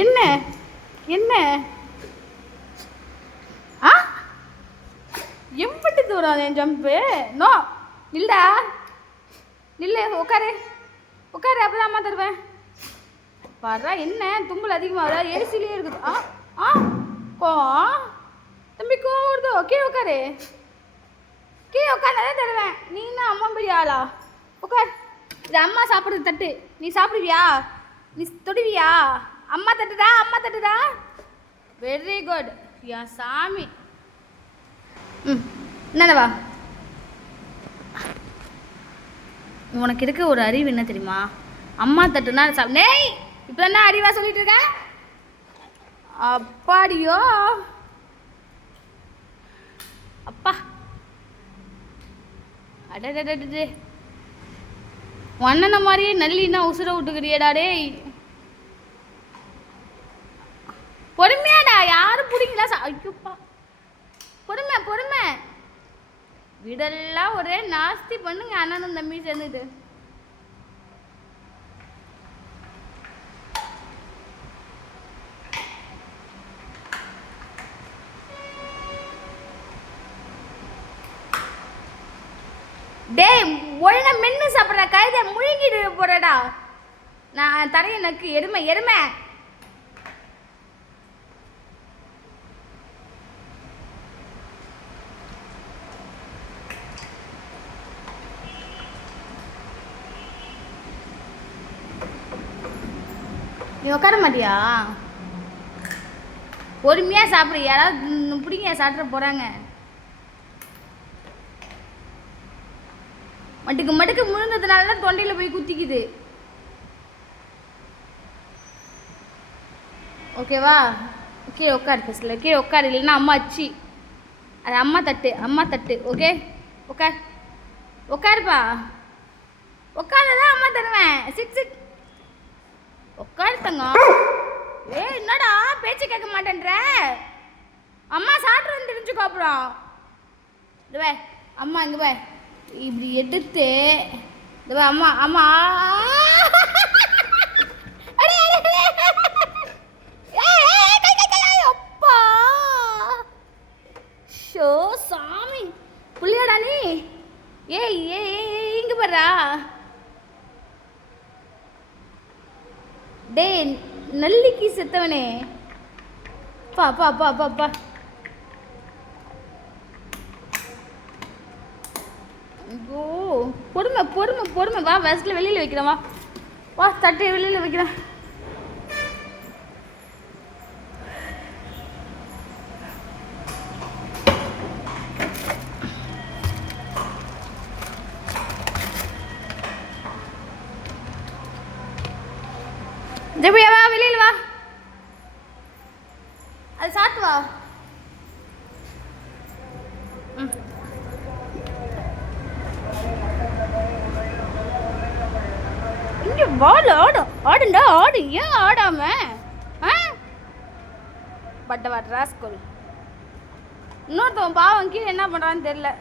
என்ன என்ன ஆ எம்பிட்டு தூரம் என் ஜம்பு நோ இல்லடா நில்லு உட்காரு உட்காரு அப்பதான் அம்மா தருவேன் பாடுறா என்ன தும்பல் அதிகமாக ஏசிலேயே இருக்குது ஆ ஆ கோ தம்பி கோவருதோ கீழே உட்காரு கீழே உட்காந்தாதான் தருவேன் நீ தான் அம்மா பெரிய ஆளா உட்கார் இது அம்மா சாப்பிட்றது தட்டு நீ சாப்பிடுவியா நீ தொடுவியா அம்மா தட்டுடா வெரி குட் யா சாமி என்னவா உனக்கு இருக்க ஒரு அறிவு என்ன தெரியுமா அம்மா தட்டுனா நேய் இப்போ என்ன அறிவா சொல்லிட்டு இருக்க அப்பாடியோ அப்பா அடடே அண்ணனை மாதிரியே நல்லின்னா உசுர விட்டுக்கிறியடா டேய் பொறுமையாடா யாரும் பிடிங்களா ஐயோப்பா பொறுமை வீடெல்லாம் ஒரே நாஸ்தி பண்ணுங்க அண்ணனும் தம்பி சேர்ந்துட்டு டேய் ஒழுங்கா மென்னு சாப்பிட்ற கழுதை முழுங்கிட்டு போறடா நான் தரைய நக்கு எருமை நீ உட்கார மாட்டியா பொறுமையா சாப்பிடு யாராவது பிடிங்க சாப்பிட போறாங்க மட்டுக்கு முழுந்ததுனால தான் தொண்டையில் போய் குத்திக்குது ஓகேவா கீழே உட்காரு ஃபஸ்ட்டில் கீழே உட்காரு இல்லைன்னா அம்மா அச்சி அது அம்மா தட்டு ஓகே உட்காருப்பா உட்காரதான் அம்மா தருவேன் சிக் உட்காரு தங்கம் என்னடா பேச்சு கேட்க மாட்டேன்ற அம்மா சாப்பிட்டு தெரிஞ்சுக்கோ அப்புறம் இதுவே அம்மா இங்கே வே இப்படி எடுத்து இதுவே அம்மா அப்பா ஷோ சாமி புள்ளியாடா நீ ஏய் இங்க பாரா டே நல்லிக்கு செத்தவனே பா ஐயோ பொறுமை வா வயசில் வெளியில் வைக்கிறேன் வா தட்டு வெளியில் வைக்கிறேன் ஜெபியா வா வெளியில் வா அது சாப்பிட்டு வா இங்கே வால் ஆடுண்டா ஏன் ஆடாம பட்டவா ராஸ்கோல் இன்னொருத்தவன் பாவம் கீழே என்ன பண்ணுறான்னு தெரியல